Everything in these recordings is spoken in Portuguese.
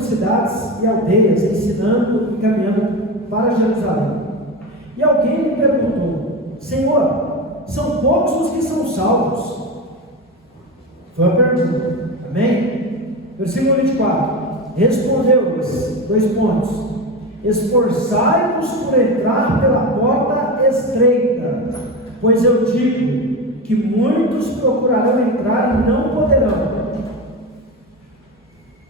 por cidades e aldeias, ensinando e caminhando para Jerusalém. E alguém lhe perguntou: Senhor, são poucos os que são salvos? Foi a pergunta. Amém? Versículo 24. Respondeu-lhes, 2 pontos: esforçai-vos por entrar pela porta estreita, pois eu digo que muitos procurarão entrar e não poderão.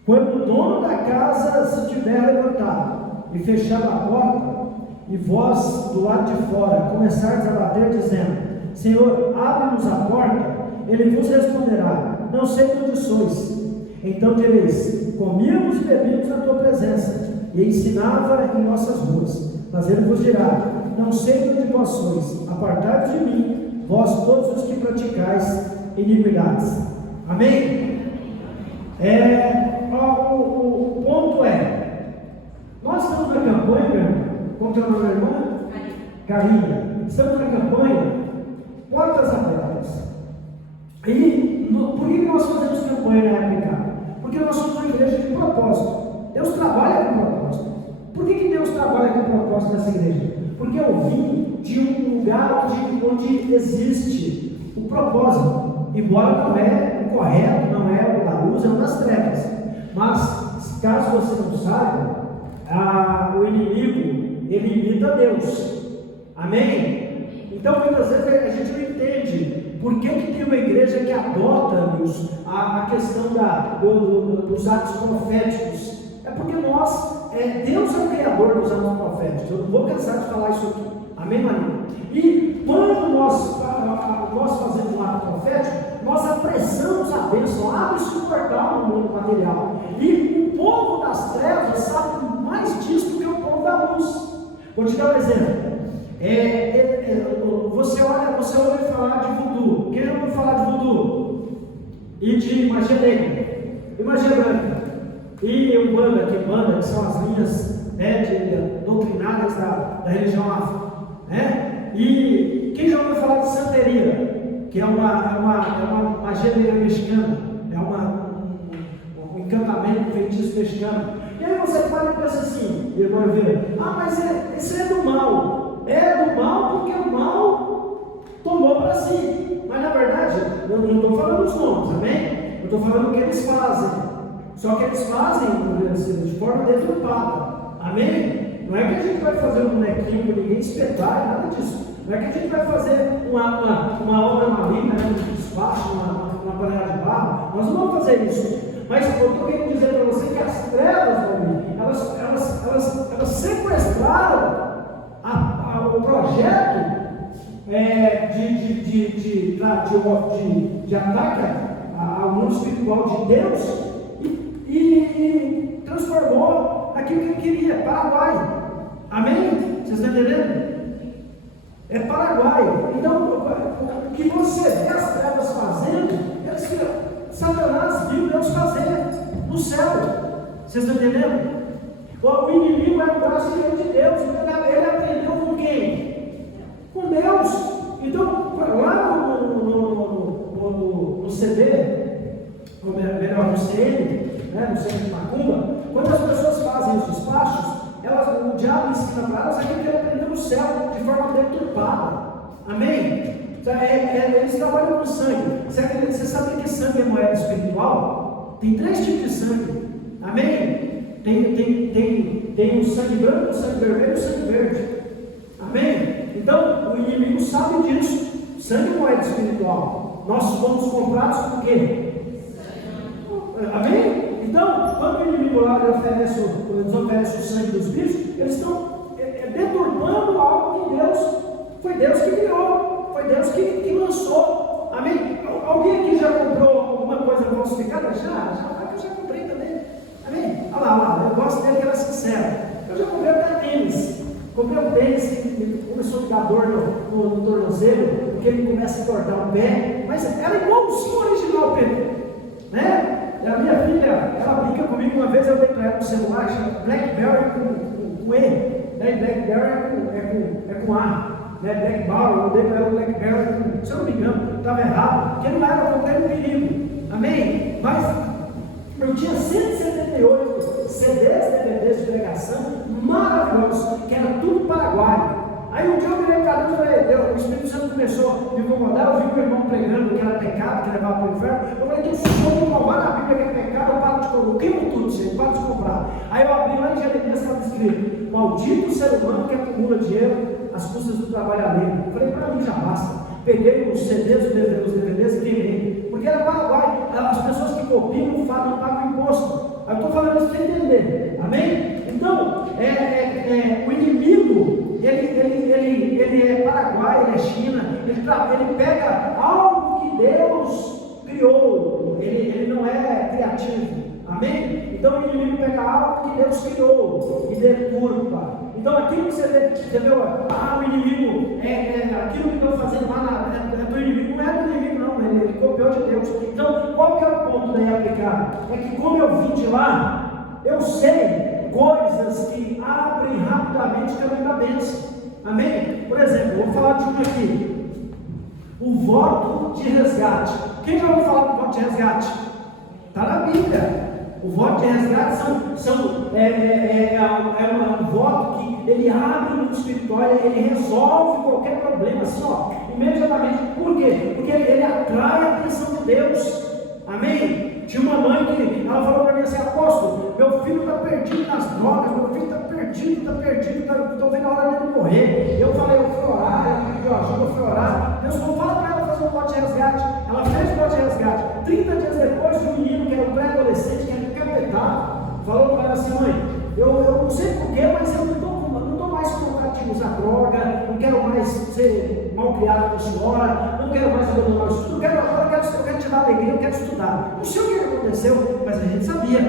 Quando o dono da casa se tiver levantado e fechado a porta, e vós do lado de fora começardes a bater, dizendo: Senhor, abre-nos a porta, ele vos responderá: não sei de onde sois. Então direis: comíamos e bebíamos na tua presença, e ensinava em nossas ruas. Mas ele vos dirá: não sei de onde vós sois, apartai-vos de mim, vós todos os que praticais iniquidades. Amém? O ponto é: nós estamos na campanha, meu irmão. Como é o nome da irmã? Carinha. Estamos na campanha Portas Abertas. E por que nós fazemos campanha na época? Porque nós somos uma igreja de propósito. Deus trabalha com propósito. Por que Deus trabalha com propósito nessa igreja? Porque eu vim de um lugar onde existe o propósito, embora não é o correto, não é o da luz, é o das trevas. Mas, caso você não saiba, o inimigo, ele imita Deus. Amém? Então, muitas vezes a gente não entende por que tem uma igreja que adota a questão dos atos proféticos. É porque Deus é o criador dos atos proféticos. Eu não vou cansar de falar isso aqui. Amém, Maria? E quando nós fazemos um ato profético, nós apressamos a bênção, abre-se um portal no mundo material. E o povo das trevas sabe mais disso do que o povo da luz. Vou te dar um exemplo. Você ouve falar de voodoo. Quem já ouviu falar de voodoo? E de magia negra, e magia branca, e umbanda, que são as linhas doutrinárias da religião afro, né? E quem já ouviu falar de santeria, que é uma magia negra mexicana, um encantamento, um feitiço mexicano. E aí você para e pensa assim, irmão, mas isso é do mal. É do mal porque o mal tomou para si. Mas na verdade, eu não estou falando os nomes, amém? Eu estou falando o que eles fazem. Só que eles fazem de forma deturpada, amém? Não é que a gente vai fazer um bonequinho com ninguém espetar, nada disso. Não é que a gente vai fazer uma obra maligna, um despacho, uma panela de barro. Nós não vamos fazer isso. Mas eu estou querendo dizer para você que as trevas, elas sequestraram o projeto de ataque ao mundo espiritual de Deus e transformou naquilo que ele queria, Paraguai. Amém? Vocês estão entendendo? É Paraguai. Então, o que você vê as trevas fazendo, Satanás viu Deus fazer no céu. Vocês estão entendendo? O inimigo é o braço direito de Deus. Ele aprendeu com quem? Com Deus. Então, lá no CD, ou melhor, no CM, no centro de Macumba, quando as pessoas fazem os despachos, o diabo ensina para elas aquilo que ele aprendeu no céu, de forma deturpada. Amém? Eles trabalham com sangue. Você sabe que sangue é moeda espiritual? Tem 3 tipos de sangue. Amém? Tem o sangue branco, o sangue vermelho e o sangue verde. Amém? Então, o inimigo sabe disso. Sangue é moeda espiritual. Nós fomos comprados por quê? Amém? Então, quando o inimigo lá oferece o sangue dos bichos, eles estão deturpando algo que foi Deus que criou, foi Deus que lançou. Amém? Alguém aqui já comprou alguma coisa falsificada? Já comprei também. Amém? Olha lá, eu gosto daquela sincera. Eu já comprei até tênis. Comprei um tênis que começou a dar dor no tornozelo, porque ele começa a cortar o pé, mas era igualzinho o original, Pedro. Né? E a minha filha, ela brinca comigo, uma vez eu dei para ela um celular chamado BlackBerry com E, né? BlackBerry é com A, né? BlackBerry, eu dei para ela um BlackBerry, se eu não me engano, estava errado, porque não era qualquer perigo, amém? Mas eu tinha 178 celulares pregação maravilhosa, que era tudo paraguaio. Aí um dia eu virei para Deus e falei, o Espírito Santo começou a me incomodar, eu vi meu irmão pregando que era pecado, que levava para o inferno. Eu falei, Deus, se eu me provar na Bíblia que é pecado, eu paro de comprar. Eu queimo tudo, Senhor, paro de comprar. Aí eu abri lá em Jeremias, estava escrito, maldito o ser humano que acumula dinheiro às custas do trabalho alheio. Eu falei, para mim já basta. Peguei os CDs, os DVDs e queimei. Porque era Paraguai, as pessoas que copiam não pagam imposto. Eu estou falando isso para entender, amém? Então, o inimigo, ele é Paraguai, ele é China, ele pega algo que Deus criou, ele não é criativo, amém? Então o inimigo pega algo que Deus criou e deturpa. Então aquilo que você vê, o inimigo, aquilo que estão fazendo lá do inimigo, não é do inimigo não, ele copiou de Deus. Então qual que é o ponto daí aplicado? É que como eu vim de lá, eu sei coisas que abrem rapidamente o caminho da bênção, amém? Por exemplo, eu vou falar de uma aqui, o voto de resgate. Quem já ouviu falar do voto de resgate? Está na Bíblia. O voto de resgate é um voto que ele abre no espiritual, ele resolve qualquer problema, assim, imediatamente. Por quê? Porque ele atrai a atenção de Deus, amém? Tinha uma mãe que ela falou para mim assim, apóstolo, meu filho está perdido nas drogas, meu filho está perdido, estou vendo a hora dele morrer. Eu falei, eu fui orar, ela pediu ajuda, eu fui orar. Deus falou, fala para ela fazer um voto de resgate. Ela fez o voto de resgate. 30 dias depois, o menino, que era um pré-adolescente, que era encapetado, falou para ela assim, mãe, eu não sei porquê, mas eu não estou mais com vontade de usar droga, não quero mais ser mal criado com a senhora, não quero mais abandonar o estudo, eu quero te dar alegria, eu quero estudar. Não sei o que aconteceu, mas a gente sabia.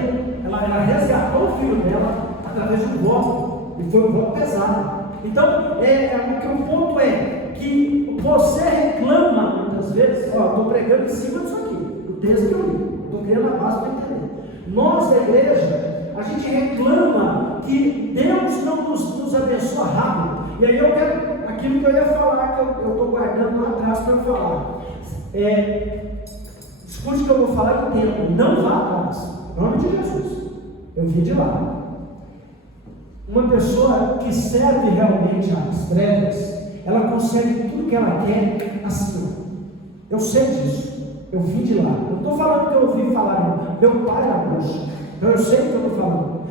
Ela resgatou o filho dela através de um voto, e foi um voto pesado. Então, o ponto é que você reclama muitas vezes, estou pregando em cima disso aqui, o texto que eu li, estou criando a base para entender. Nós da igreja, a gente reclama que Deus não nos abençoa rápido. E aí eu quero, aquilo que eu ia falar, que eu estou guardando lá atrás para eu falar. Escute o que eu vou falar em tempo, não vá atrás, em nome de Jesus. Eu vim de lá. Uma pessoa que serve realmente às trevas, ela consegue tudo que ela quer assim. Eu sei disso. Eu vim de lá. Não estou falando que eu ouvi falar, não. Meu pai era bruxo. Então eu sei o que eu estou falando.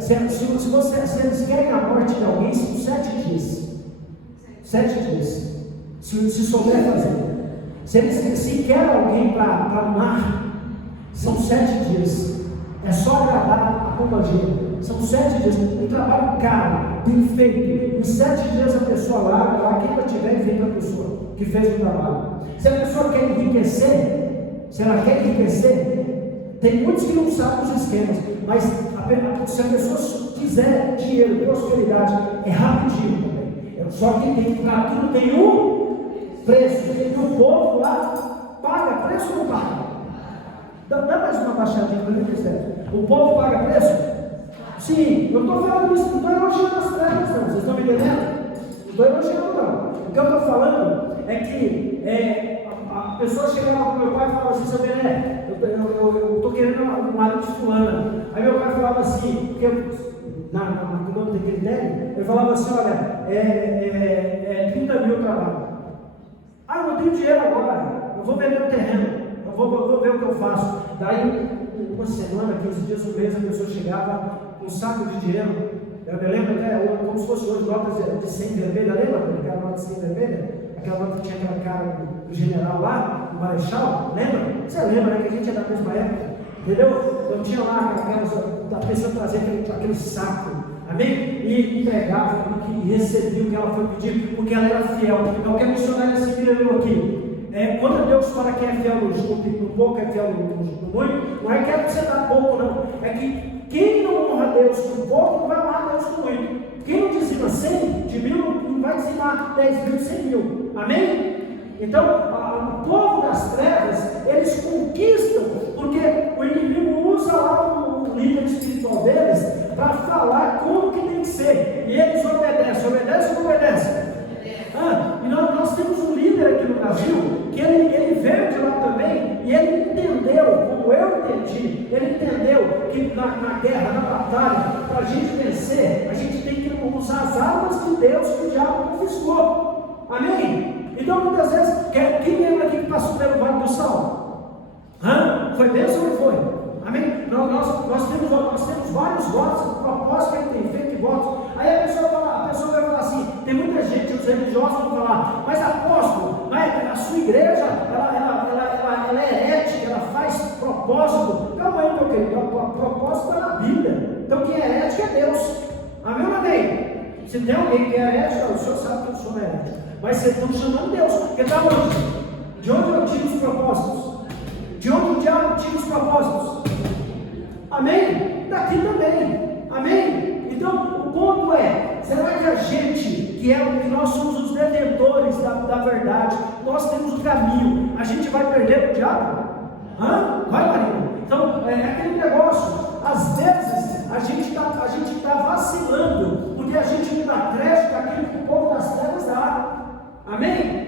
Se eles querem a morte de alguém, são 7 dias. 7 dias. Se souber fazer. Se quer alguém para amar, são 7 dias. É só agradar a pombageira. São 7 dias. Um trabalho caro, bem feito. Em 7 dias a pessoa larga, quem ela tiver e vem para a pessoa que fez o trabalho. Se a pessoa quer enriquecer, tem muitos que não sabem os esquemas, mas se a pessoa quiser dinheiro, prosperidade, é rapidinho também. Só que para tudo tem um preço, e o povo lá paga preço ou não paga? Dá mais uma baixadinha para mim, certo? O povo paga preço? Sim, eu estou falando isso, não estou elogiando as trevas, não, vocês estão me entendendo? Não estou elogiando, não. O que eu estou falando é que a pessoa chega lá para o meu pai e fala assim, seu Bené, eu estou querendo um marido de fulana. Aí meu pai falava assim, porque no nome daquele dele, ele falava assim, olha, 30 mil trabalho. Ah, eu não tenho dinheiro agora, eu vou vender o terreno, eu vou ver o que eu faço. Daí, uma semana, 15 dias, um mês, a pessoa chegava com um saco de dinheiro. Eu me lembro até como se fosse hoje notas de 100 vermelha, lembra? Aquela nota de 100 vermelha? Aquela nota que tinha aquela cara do general lá, do marechal, lembra? Você lembra, né? Que a gente é da mesma época, entendeu? Eu tinha lá a pessoa trazia aquele saco, amém? E entregava e recebia o que ela foi pedir, porque ela era fiel. Então, o que a missionária se virou aqui? Quando Deus fala que é fiel no pouco, é fiel no muito, não é que você dá pouco, não. É que quem não honra Deus com pouco, não vai honrar Deus com muito. Quem não dizima 100 de mil, não vai dizimar 10 mil, 100 mil. Amém? Então, o povo das trevas, eles conquistam, porque o inimigo usa lá o líder espiritual deles para falar como que tem que ser. E eles obedecem. Obedecem ou não obedecem? E nós temos um líder aqui no Brasil, que ele veio de lá também, e ele entendeu, como eu entendi, ele entendeu que na guerra, na batalha, para a gente vencer, a gente tem que usar as armas de Deus que o diabo confiscou. Amém? Então, muitas vezes, quem lembra aqui que passou pelo Vale do Sal? Foi Deus ou não foi? Amém? Nós temos vários votos, propósitos que ele tem feito e votos. Aí a pessoa vai falar assim, tem muita gente, os religiosos vão falar, mas apóstolo, a sua igreja, ela é herética, ela faz propósito. Calma aí, meu querido, o propósito está na Bíblia. Então quem é herético é Deus. Amém ou não amém? Se tem alguém que é herético, o senhor sabe que eu sou herético. Mas vocês estão chamando Deus, porque da onde? De onde eu tiro os propósitos? De onde o diabo tira os propósitos? Amém? Daqui também. Amém? Então, o ponto é, será que a gente, que nós somos os detentores da verdade, nós temos o caminho, a gente vai perder o diabo? Vai, Marina? Então, é aquele negócio, às vezes, a gente está vacilando, porque a gente não dá crédito daquilo que o povo das trevas dá. Amém?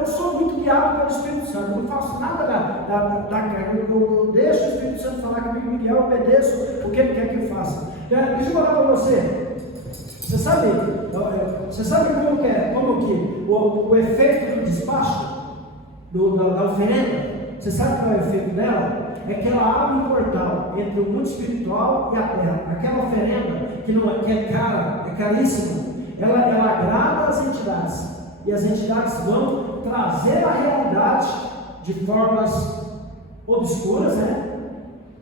Eu sou muito guiado pelo Espírito Santo, eu não faço nada da carne, eu deixo o Espírito Santo falar comigo, eu obedeço o que ele quer que eu faça. Deixa eu falar para você. Você sabe como que o efeito do despacho, da oferenda, você sabe qual é o efeito dela? É que ela abre um portal entre o mundo espiritual e a terra. Aquela oferenda que é cara, é caríssima, ela agrada as entidades. E as entidades vão trazer a realidade de formas obscuras,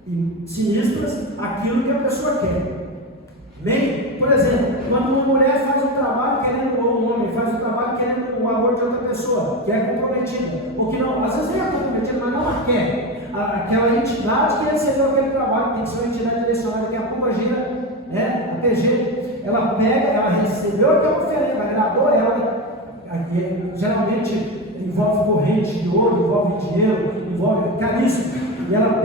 e sinistras, aquilo que a pessoa quer. Amém? Por exemplo, quando uma mulher faz um trabalho querendo, ou um homem faz um trabalho querendo o amor de outra pessoa, que é comprometida, ou que não, às vezes nem é comprometida, mas não a quer. Aquela entidade que recebeu aquele trabalho, tem que ser uma entidade direcionada, que é a Pombagira, a PG, ela recebeu aquela oferenda, agradou ela. Geralmente envolve corrente de ouro, envolve dinheiro, envolve caríssimo. E ela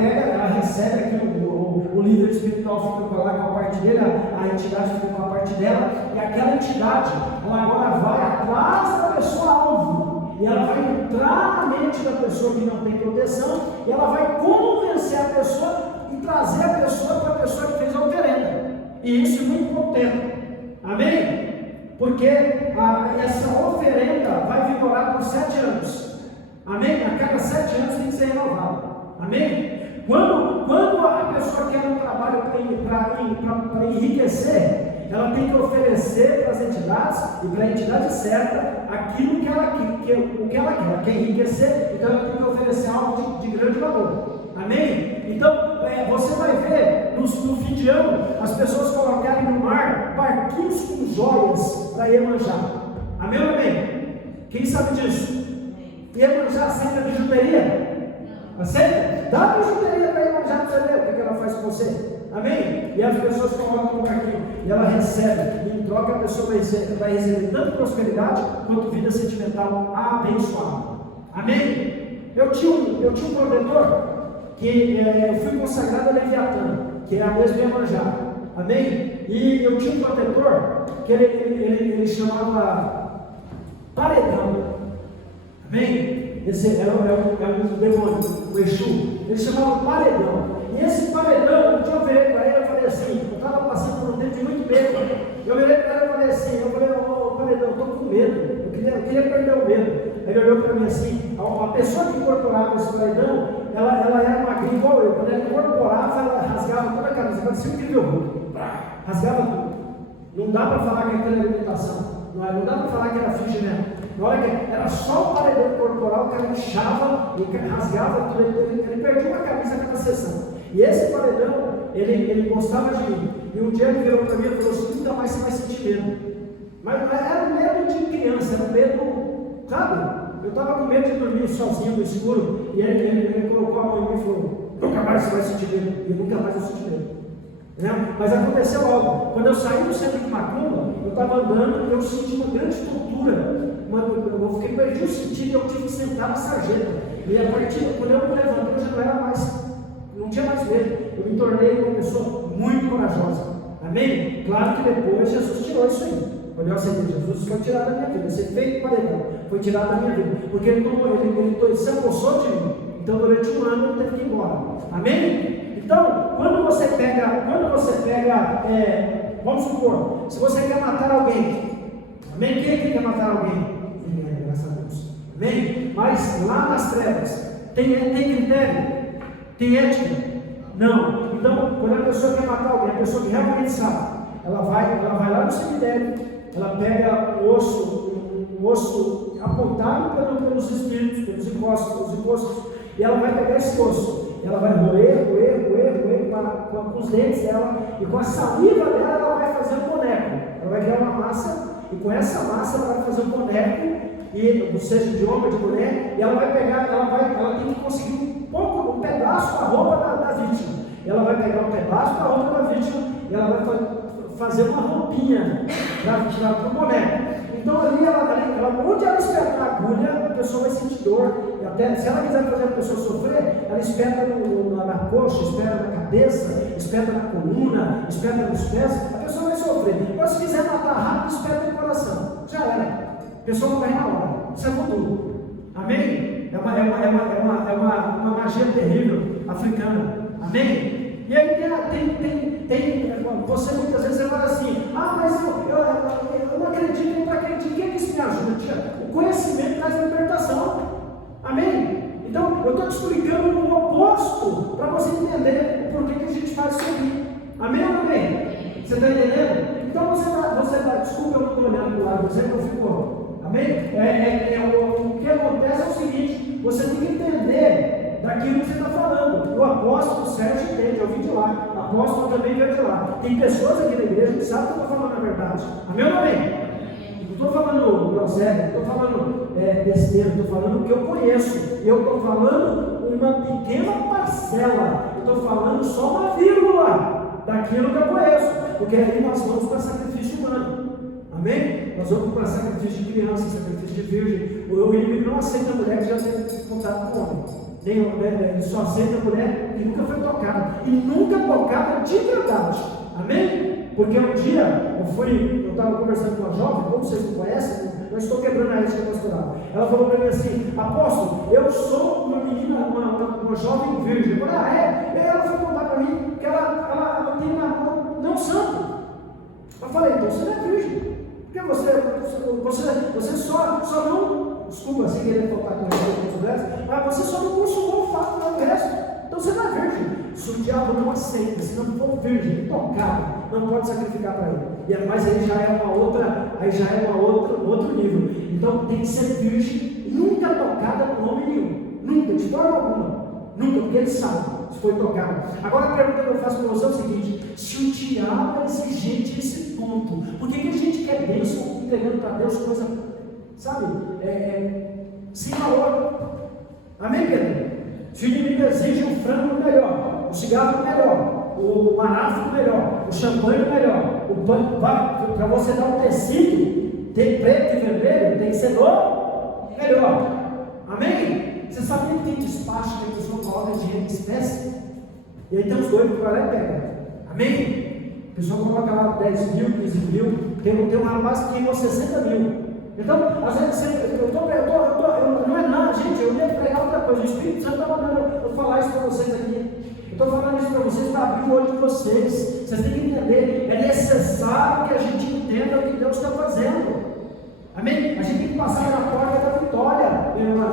recebe aquilo, o líder espiritual fica lá com a parte dele, a entidade fica com a parte dela, e aquela entidade, ela agora vai atrás da pessoa alvo, e ela vai entrar na mente da pessoa que não tem proteção, e ela vai convencer a pessoa e trazer a pessoa para a pessoa que fez a oferenda. E isso em muito pouco tempo. Amém? Porque essa oferenda vai vigorar por 7 anos. Amém? A cada 7 anos tem que ser renovada. Amém? Quando a pessoa quer um trabalho para enriquecer, ela tem que oferecer para as entidades e para a entidade certa aquilo que ela quer. Ela quer enriquecer, então ela tem que oferecer algo de grande valor. Amém? Então, você vai ver no fim de ano as pessoas colocarem no mar barquinhos com joias para Iemanjá. Amém ou amém? Quem sabe disso? Iemanjá aceita bijuteria? Aceita? Dá bijuteria para Iemanjá para você ver o que ela faz com você. Amém? E as pessoas colocam no barquinho e ela recebe, e em troca a pessoa vai receber tanto prosperidade quanto vida sentimental abençoada. Amém? Eu tinha um protetor que eu fui consagrado a Leviatã, que é a mesma Iemanjá. Amém? E eu tinha um protetor que ele chamava Paredão. Amém? Esse é um demônio, o Exu. Ele chamava Paredão. E esse Paredão, um dia eu virei para ele e falei assim, eu estava passando por um tempo de muito medo. Eu virei para ele e falei assim, Paredão, eu estou com medo. Eu queria perder o medo. Ele olhou para mim assim, a pessoa que incorporava esse Paredão, ela era magrinha igual eu. Quando ela incorporava, ela rasgava toda a camisa, parecia um incrível. Rasgava tudo. Não dá para falar que aquilo é alimentação. Não dá para falar que era fingimento. Na hora que era só o paredão corporal, o cara inchava e rasgava tudo. Ele perdia uma camisa a cada sessão. E esse paredão, ele gostava de mim. E um dia ele virou para mim e falou assim: nunca mais você vai sentir medo. Mas era um medo de criança, era um medo, sabe? Eu estava com medo de dormir sozinho no escuro. E ele colocou a mão em mim e falou: nunca mais você vai sentir medo. E nunca mais eu senti medo. Mas aconteceu algo. Quando eu saí do centro de Macumba, eu estava andando e eu senti uma grande tontura. Eu fiquei perdido o sentido e eu tive que sentar na sarjeta. E a partir, quando eu me levantei, eu já não era mais, não tinha mais medo. Eu me tornei uma pessoa muito corajosa. Amém? Claro que depois Jesus tirou isso aí. Quando eu aceitei Jesus, foi tirado da minha vida. Esse feito paredão foi tirado da minha vida. Porque ele se apossou de mim. Então durante um ano ele teve que ir embora. Amém? Então, quando você pega, vamos supor, se você quer matar alguém, amém? Quem quer matar alguém? Ninguém, graças a Deus. Amém? Mas lá nas trevas, tem critério? Tem ética? Não. Então, quando a pessoa quer matar alguém, a pessoa que realmente sabe, ela vai lá no cemitério, ela pega um osso apontado pelos espíritos, pelos impostos, e ela vai pegar esse osso. Ela vai roer com os dentes dela, e com a saliva dela ela vai fazer um boneco. Ela vai criar uma massa, e com essa massa ela vai fazer um boneco, e seja de homem ou de mulher, e ela vai pegar, ela tem que conseguir um pedaço da roupa da vítima. Ela vai pegar um pedaço da roupa da vítima, e ela vai fazer uma roupinha para o boneco. Então ali, onde ela espeta a agulha, a pessoa vai sentir dor. E até, se ela quiser fazer a pessoa sofrer, ela espeta na coxa, espeta na cabeça, espeta na coluna, espeta nos pés, a pessoa vai sofrer. Agora, se quiser matar rápido, espeta no coração. Já era. A pessoa morre na hora. Isso é voodoo. Amém? É uma magia terrível africana. Amém? E aí você muitas vezes fala assim, mas eu não acredito, eu não acredito, quem é que isso me ajuda? O conhecimento traz libertação. Amém? Então, eu estou te explicando o oposto para você entender o porquê que a gente faz isso aqui. Amém ou não amém? Você está entendendo? Então desculpa, eu não estou olhando para o lado, você não ficou. Amém? O que acontece é o seguinte, você tem que entender daquilo que você está falando. O apóstolo Sérgio entende, eu vim de lá. O apóstolo também veio de lá. Tem pessoas aqui na igreja que sabem que eu estou falando a verdade. Amém ou não amém? Não estou falando groselha, não estou falando besteira, estou falando o que eu conheço. Eu estou falando uma pequena parcela. Eu estou falando só uma vírgula daquilo que eu conheço. Porque aí nós vamos para sacrifício humano. Amém? Nós vamos para sacrifício de criança, sacrifício de virgem. O inimigo não aceita a mulher que já teve contato com o homem. Ele só aceita a mulher que nunca foi tocada. E nunca tocada de verdade. Amém? Porque um dia eu estava conversando com uma jovem, como vocês não conhecem, eu estou quebrando a ética pastoral. Ela falou para mim assim, apóstolo, eu sou uma menina, uma jovem virgem. Eu falei, é? E aí ela foi contar para mim que ela tem namoro não santo. Eu falei, então você não é virgem. Porque você só não, desculpa se querer contar com isso, mas você só não consumou o fato do resto. Então você não é virgem. Se o diabo não aceita, se não for virgem, intocado, não pode sacrificar para ele. Mas aí já é outro nível. Então tem que ser virgem, nunca tocada por homem nenhum. Nunca, de forma alguma. Nunca, porque ele sabe se foi tocado. Agora a pergunta que eu faço para você é o seguinte: se o diabo é exigente nesse ponto, por que a gente quer bênção entregando para Deus coisa, sabe, sem valor? Amém, Pedro? Se o inimigo exige um frango melhor, o cigarro melhor, o marafo melhor, o champanhe melhor, o pão, para você dar um tecido, tem preto e vermelho, tem que ser do melhor. Amém? Você sabia que tem despacho que a pessoa coloca dinheiro em espécie? E aí tem os doidos que vai lá e pega. Amém? A pessoa coloca lá 10 mil, 15 mil, tem um rapaz que queimou 60 mil. Então, às vezes, não é nada, gente, eu ia pregar outra coisa, o Espírito Santo está mandando eu falar isso para vocês aqui. Eu estou falando isso para vocês para abrir o olho de vocês. Vocês têm que entender, é necessário que a gente entenda o que Deus está fazendo. Amém? A gente tem que passar na porta da vitória, minha irmã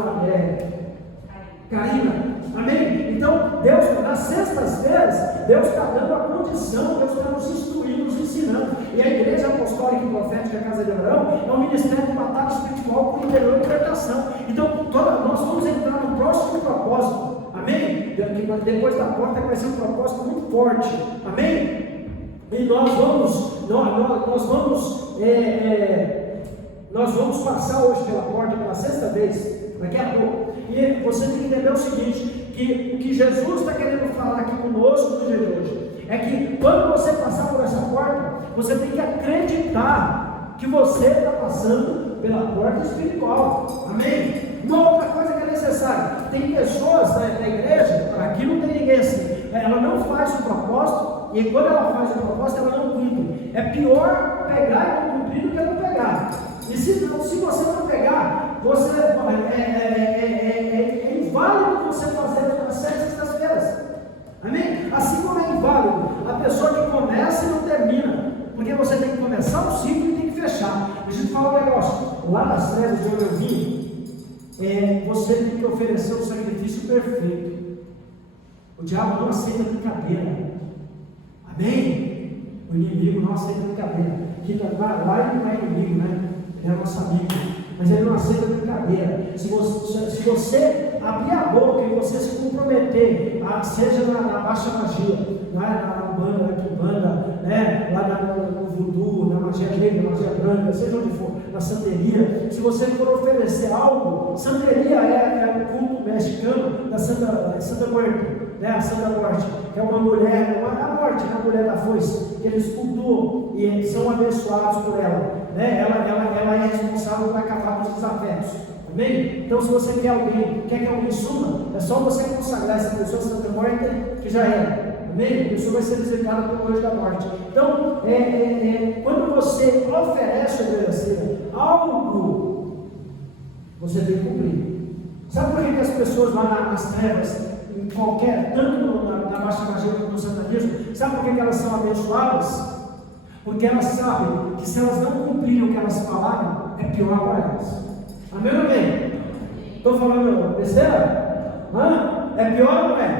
Karina. Amém? Então, Deus, nas sextas-feiras, Deus está dando a condição, Deus está nos instruindo, nos ensinando. E a igreja apostólica e profética da Casa de Abraão é um ministério de batalha espiritual com interior e libertação. Então, nós vamos entrar no próximo propósito. Amém? Depois da porta vai ser um propósito muito forte. Amém? E nós vamos passar hoje pela porta pela sexta vez, daqui a pouco. E você tem que entender o seguinte, que o que Jesus está querendo falar aqui conosco no dia de hoje é que quando você passar por essa porta, você tem que acreditar que você está passando pela porta espiritual. Amém? Uma outra coisa que é necessária, tem pessoas da igreja, aqui não tem ninguém assim, ela não faz o propósito, e quando ela faz o propósito, ela não cumpre. É pior pegar e não cumprir do que não pegar. E se você não pegar, você é inválido você fazer as 7 sextas-feiras. Amém? Assim como é inválido a pessoa que começa e não termina. Porque você tem que começar o ciclo e tem que fechar. Deixa eu te falar um negócio. Lá nas trevas de onde eu vim, você tem que oferecer um sacrifício perfeito. O diabo não aceita brincadeira. Amém? O inimigo não aceita brincadeira. Lá ele não é inimigo, né? Ele é nosso amigo. Mas ele não aceita brincadeira. Se você abrir a boca e você se comprometer, seja na baixa magia, na banda, na quimbanda, lá no voodoo, na magia negra, na magia branca, seja onde for, na santeria, se você for oferecer algo, santeria é o culto mexicano da Santa Muerte. A Santa Morte, que é uma mulher, a morte, a mulher da foice, que eles cultuam e são abençoados por ela. Ela é responsável por acabar com os desafetos. Amém? Então, se você quer que alguém suma, é só você consagrar essa pessoa a Santa Morte, que já era. Amém? A pessoa vai ser visitada pelo anjo da morte. Então, quando você oferece algo, você tem que cumprir. Sabe por que as pessoas lá nas trevas, tanto na baixa magia como no satanismo, sabe por que elas são abençoadas? Porque elas sabem que se elas não cumprirem o que elas falaram, é pior para elas. Amém ou não amém? Estou falando besteira? É pior ou não é?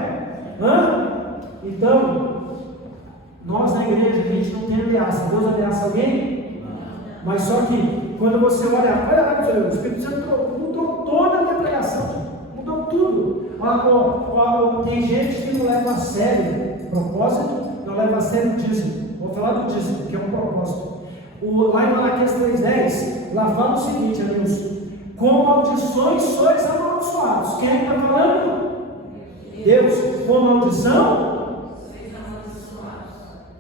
Então, nós na igreja, a gente não tem ameaça. Deus ameaça alguém? Mas só que, quando você olha, o Espírito Santo mudou toda a minha pregação. Mudou tudo. Tem gente que não leva a sério propósito, não leva a sério o dízimo. Vou falar do dízimo, que é um propósito. Lá em Malaquias 3,10, lá fala o seguinte, amigos: com maldições sois amaldiçoados. Quem é que está falando? Deus. Com maldição?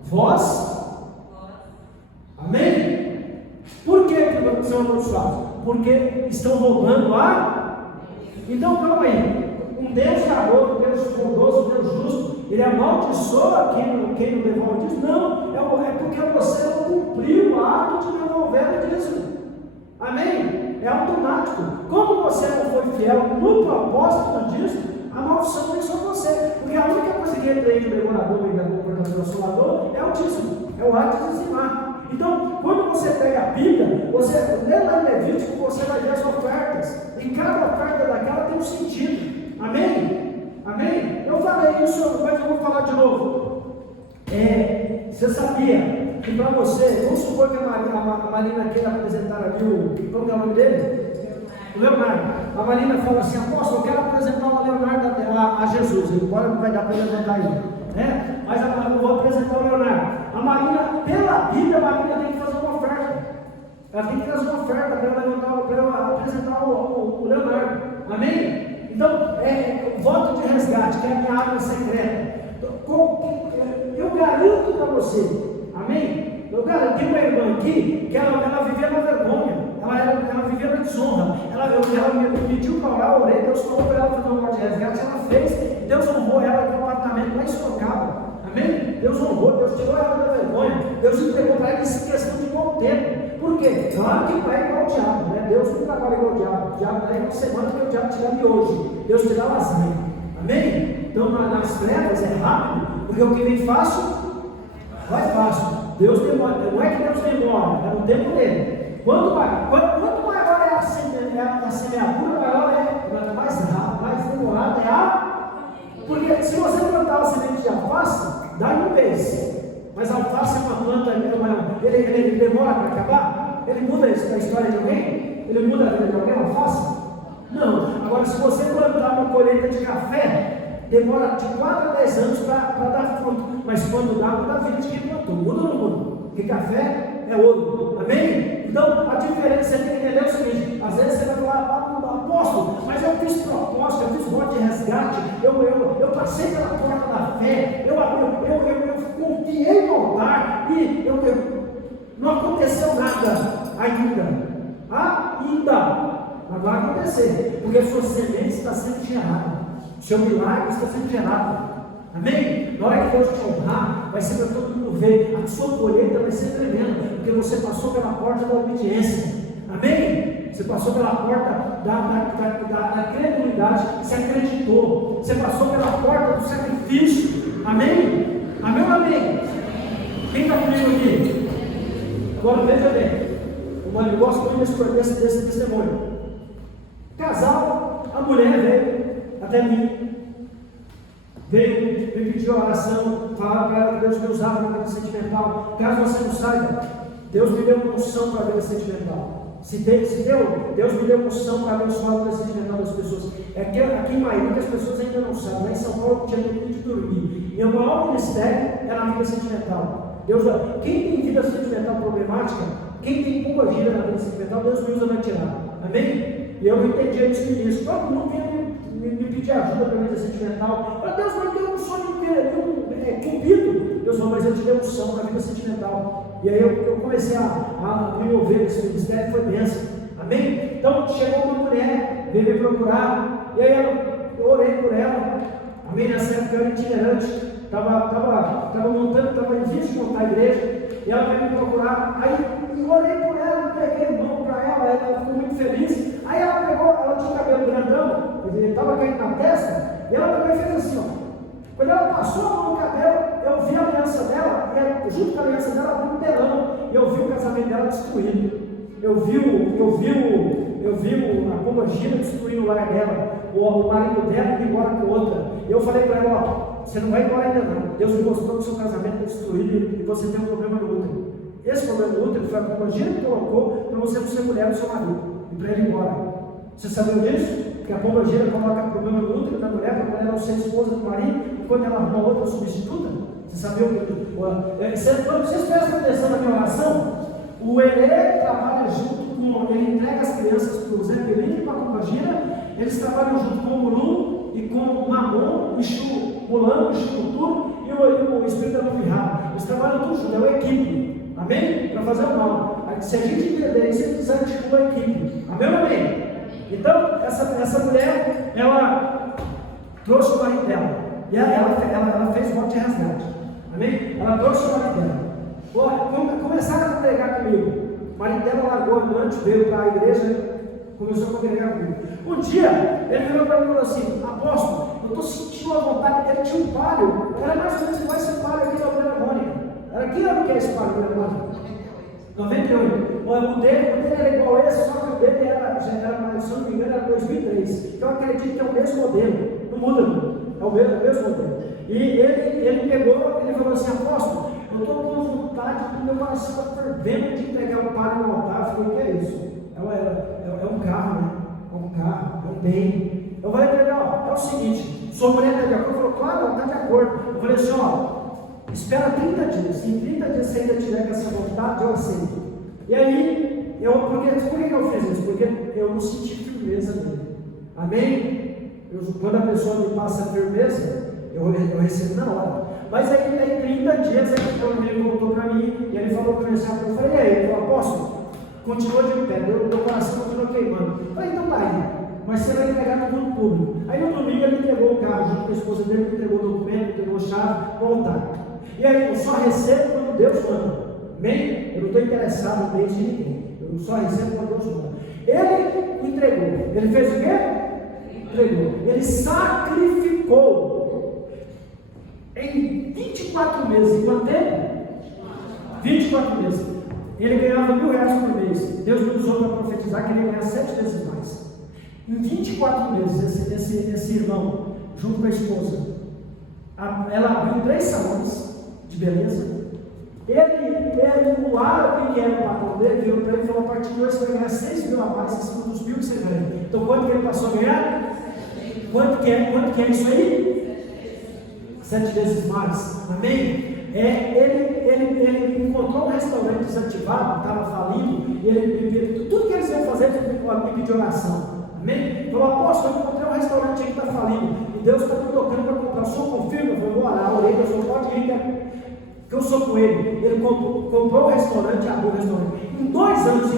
Vós? Amém? Por que são amaldiçoados? Porque estão roubando Então, calma aí. Um Deus de amor, um Deus bondoso, um Deus justo, ele amaldiçoa quem não devolve o dízimo? Não, é porque você não cumpriu o ato de devolver o dízimo. Amém? É automático. Como você não foi fiel no propósito do dízimo, a maldição vem sobre você. Porque a única coisa que repreende o devorador e o consolador é o dízimo, é o ato de dizimar. Então, quando você pega a Bíblia, você lê lá em Levítico, você vai ver as ofertas. E cada oferta daquela tem um sentido. Amém? Amém? Eu falei isso, mas eu vou falar de novo. Você sabia que para você, vamos supor que a Marina queira apresentar ali qual que é o nome dele? O Leonardo. A Marina fala assim: apóstolo, eu quero apresentar o Leonardo a Jesus. Agora não vai dar para levantar ele. Mas eu vou apresentar o Leonardo. A Marina, pela Bíblia, a Marina tem que fazer uma oferta. Ela tem que fazer uma oferta para eu apresentar o Leonardo. Amém? Então, o voto de resgate, que é a minha arma secreta. Eu garanto para você, amém? Eu garanto. Tem uma irmã aqui que ela vivia na vergonha, ela vivia na desonra. Ela me pediu para orar, eu orei, Deus falou para ela fazer um voto de resgate, ela fez, Deus honrou ela com um apartamento lá em Sorocaba. Amém? Deus honrou, Deus tirou ela da vergonha, Deus entregou para ela em questão de bom tempo. Por quê? Claro que não é igual ao diabo, né? Deus não trabalha igual ao diabo. O diabo não é uma semana que o diabo te dá de hoje. Deus te dá lasanha. Amém? Então nas trevas é rápido, porque o que vem fácil, vai fácil. Deus demora. Não é que Deus demora, é no tempo dele. Quanto maior é a semeadura, maior é mais rápido, mais demorada é a. Porque se você plantar a semente de alface, dá em um mês. Mas a alface é uma planta, ele demora para acabar? Ele muda a história de alguém? Ele muda a vida de alguém, a alface? Não. Agora, se você plantar uma colheita de café, demora de 4 a 10 anos para dar fruto. Mas quando dá 20 que plantou. Muda ou não muda? Porque café é ouro. Amém? Então, a diferença é que entender o seguinte: às vezes você vai falar, apóstolo, mas eu fiz propósito, eu fiz voto de resgate, eu passei pela porta da fé, eu confiei no altar e não aconteceu nada ainda. Mas vai acontecer, porque a sua semente está sendo gerada, o seu milagre está sendo gerado. Amém? Na hora que Deus te honrar, vai ser para todo mundo ver. A sua colheita vai ser tremenda, porque você passou pela porta da obediência. Amém? Você passou pela porta da credulidade, você acreditou. Você passou pela porta do sacrifício. Amém? Amém ou amém? Quem está comigo aqui? Agora veja bem. Eu gosto muito desse testemunho. Casal, a mulher veio até mim. Veio, me pediu oração, falava para ela que Deus me usava na vida sentimental. Caso você não saiba, Deus me deu unção para a vida sentimental. Se deu, Deus me deu unção para abençoar a vida sentimental das pessoas. É que aqui em Maíra as pessoas ainda não sabem. Lá em São Paulo tinha tempo de dormir. E o maior ministério é na vida sentimental. Quem tem vida sentimental problemática, quem tem pouca vida na vida sentimental, Deus me usa para tirar. Amém? E eu não entendi isso no início. Todo mundo vinha me pedir ajuda para a vida sentimental. Mas Deus vai ter um sonho cumprido. Deus falou, mas eu te dei unção para a vida sentimental. E aí eu comecei a me envolver nesse ministério, foi bênção. Amém? Então chegou uma mulher, veio me procurar, e aí eu orei por ela. Amém? Nessa época eu era itinerante, estava em vias de montar a igreja, e ela veio me procurar. Aí eu orei por ela, peguei mão para ela ficou muito feliz. Aí ela pegou, ela tinha o cabelo grandão, ele estava caindo na testa, e ela também fez assim, ó. Quando ela passou a mão no cabelo, eu vi a aliança dela, e junto com a aliança dela abriu um telão, e eu vi o casamento dela destruído. Eu vi a pomba-gira destruindo o lar dela, o marido dela indo embora com outra. Eu falei para ela, ó, você não vai embora ainda não. Deus me mostrou que o seu casamento é destruído e você tem um problema no útero. Esse problema no útero foi a pomba-gira que colocou para você não ser mulher do seu marido e para ele ir embora. Você sabia disso? Que a pomba-gira coloca problema no útero da mulher para quando ela não ser esposa do marido e quando ela arruma outra substituta? Você sabia o que? Vocês prestam atenção na minha oração? O Herê trabalha junto com, ele entrega as crianças para o Zé Pelinho e para a pomba-gira. Eles trabalham junto com o Mulu e com o Mamon, o Exu Mulano, o Exu Futuro e o Espírito da Nuvem. Eles trabalham tudo junto, é uma equipe. Amém? Para fazer o mal. Se a gente entender isso, eles desarticulam a equipe. Amém ou amém? Então, essa mulher, ela trouxe o marido dela. E ela fez voto de resgate. Amém? Ela trouxe o marido dela. Começaram a pregar comigo. O marido dela largou a amante, veio para a igreja, começou a congregar comigo. Um dia, ele virou para mim e falou assim: apóstolo, eu estou sentindo a vontade. Ele tinha um palio, era mais ou menos igual esse palio aqui da Aldeia Mônica. Era que ano que é esse palio da Mônica? 98. O dele era igual a esse, só que o dele já era, se não me engano, era 2003. Então eu acredito que é o mesmo modelo, não muda muito, é o mesmo modelo. E ele pegou, ele falou assim: apóstolo, eu estou com vontade, porque meu coração está fervendo de entregar um palio no altar. Eu falei: o que é isso? É um carro, né? É um carro, é um bem. Eu falei para ele: ó, é o seguinte, sua mulher está de acordo? Ele falou: claro, ela está de acordo. Eu falei assim: ó, espera 30 dias, se em 30 dias você ainda tiver com essa vontade, eu aceito. E aí, por que eu fiz isso? Porque eu não senti firmeza dele. Amém? Quando a pessoa me passa firmeza, eu recebo na hora. Mas aí 30 dias, ele voltou para mim e ele falou para mim assim: eu falei: e aí? Eu falei: apóstolo, continua de pé, meu coração continua queimando. Eu falei: então tá aí, mas você vai entregar no mundo público. Aí no domingo ele entregou o carro, junto com a esposa dele, entregou o documento, entregou a chave, no altar. E aí, eu só recebo quando Deus manda. Amém? Eu não estou interessado no bem de ninguém. Eu só recebo quando Deus manda. Ele entregou. Ele fez o quê? Entregou. Ele sacrificou. Em 24 meses. Quanto tempo? 24 meses. Ele ganhava R$1.000 por mês. Deus me usou para profetizar que ele ia ganhar 7 vezes mais. Em 24 meses, esse irmão, junto com a esposa, ela abriu 3 salões de beleza. O árabe que era o patrão dele, virou para ele e falou: a partir de hoje você vai ganhar 6.000 a mais em cima dos 1.000 que você ganha. Então quanto que ele passou a ganhar? Quanto que é isso aí? 7 vezes mais. Amém? Ele encontrou um restaurante desativado, estava falindo, e ele tudo que eles iam fazer, ele pediu oração. Amém? Falou: apóstolo, eu encontrei um restaurante aí que está falindo, e Deus está me tocando para comprar. O senhor confirma? Eu vou orar, orei, o senhor pode ir, que eu sou com ele. Ele comprou o restaurante, abriu o restaurante. Em 2 anos,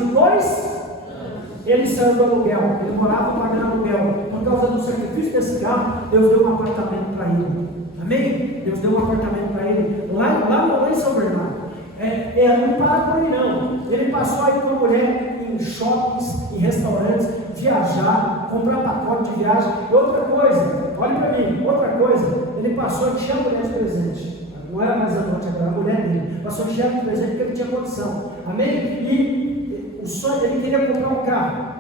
ele saiu do aluguel. Ele morava pagando aluguel. Por causa do sacrifício desse carro, Deus deu um apartamento para ele. Amém? Deus deu um apartamento para ele lá em São Bernardo. Não para por aí não. Ele passou aí com uma mulher em shoppings, em restaurantes, viajar, comprar pacote de viagem. Outra coisa, olha para mim, outra coisa, ele passou a encher a mulher de presente. Não era mais a noite agora, a mulher dele. Passou a encher de presente porque ele tinha condição. Amém? E o sonho, ele queria comprar um carro.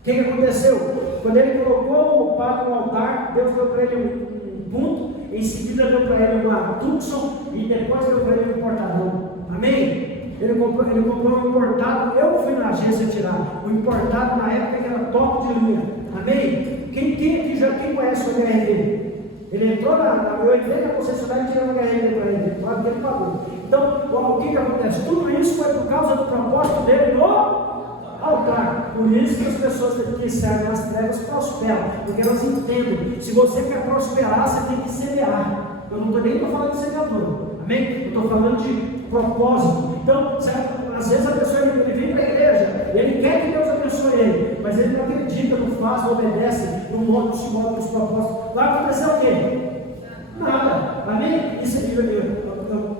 O que aconteceu? Quando ele colocou o padre no altar, Deus deu para ele um ponto, em seguida deu para ele uma Tucson e depois deu para ele um portadão. Amém? Ele comprou um importado. Eu fui na agência tirar o importado na época que era top de linha. Amém? Quem conhece o HRD? Ele entrou eu entrei na concessionária e tirei o HRD para ele, claro que ele pagou. Então, o que acontece? Tudo isso foi por causa do propósito dele no altar. Por isso que as pessoas que servem as trevas prosperam, porque elas entendem. Se você quer prosperar, você tem que semear. Eu não estou nem falando de semeador, amém? Eu estou falando de propósito. Então, certo? Às vezes a pessoa ele vem para a igreja, ele quer que Deus abençoe ele, mas ele não acredita, não faz, não obedece, não monta, se move nos propósitos. Vai acontecer o quê? Nada, amém?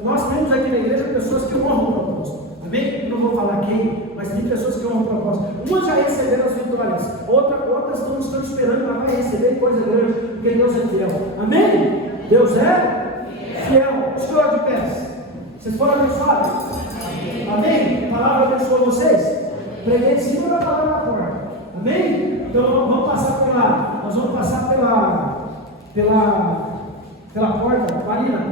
Nós temos aqui na igreja pessoas que honram o propósito, amém? Eu não vou falar quem, mas tem pessoas que honram o propósito. Umas já receberam as vitórias, outras estão esperando, mas vai receber coisa grande, porque Deus é fiel, amém? Deus é fiel. Estou de pés. Vocês foram abençoados? Amém? A palavra abençoou vocês? Preguei em cima da palavra na porta. Amém? Então vamos passar nós vamos passar pela porta. Marina,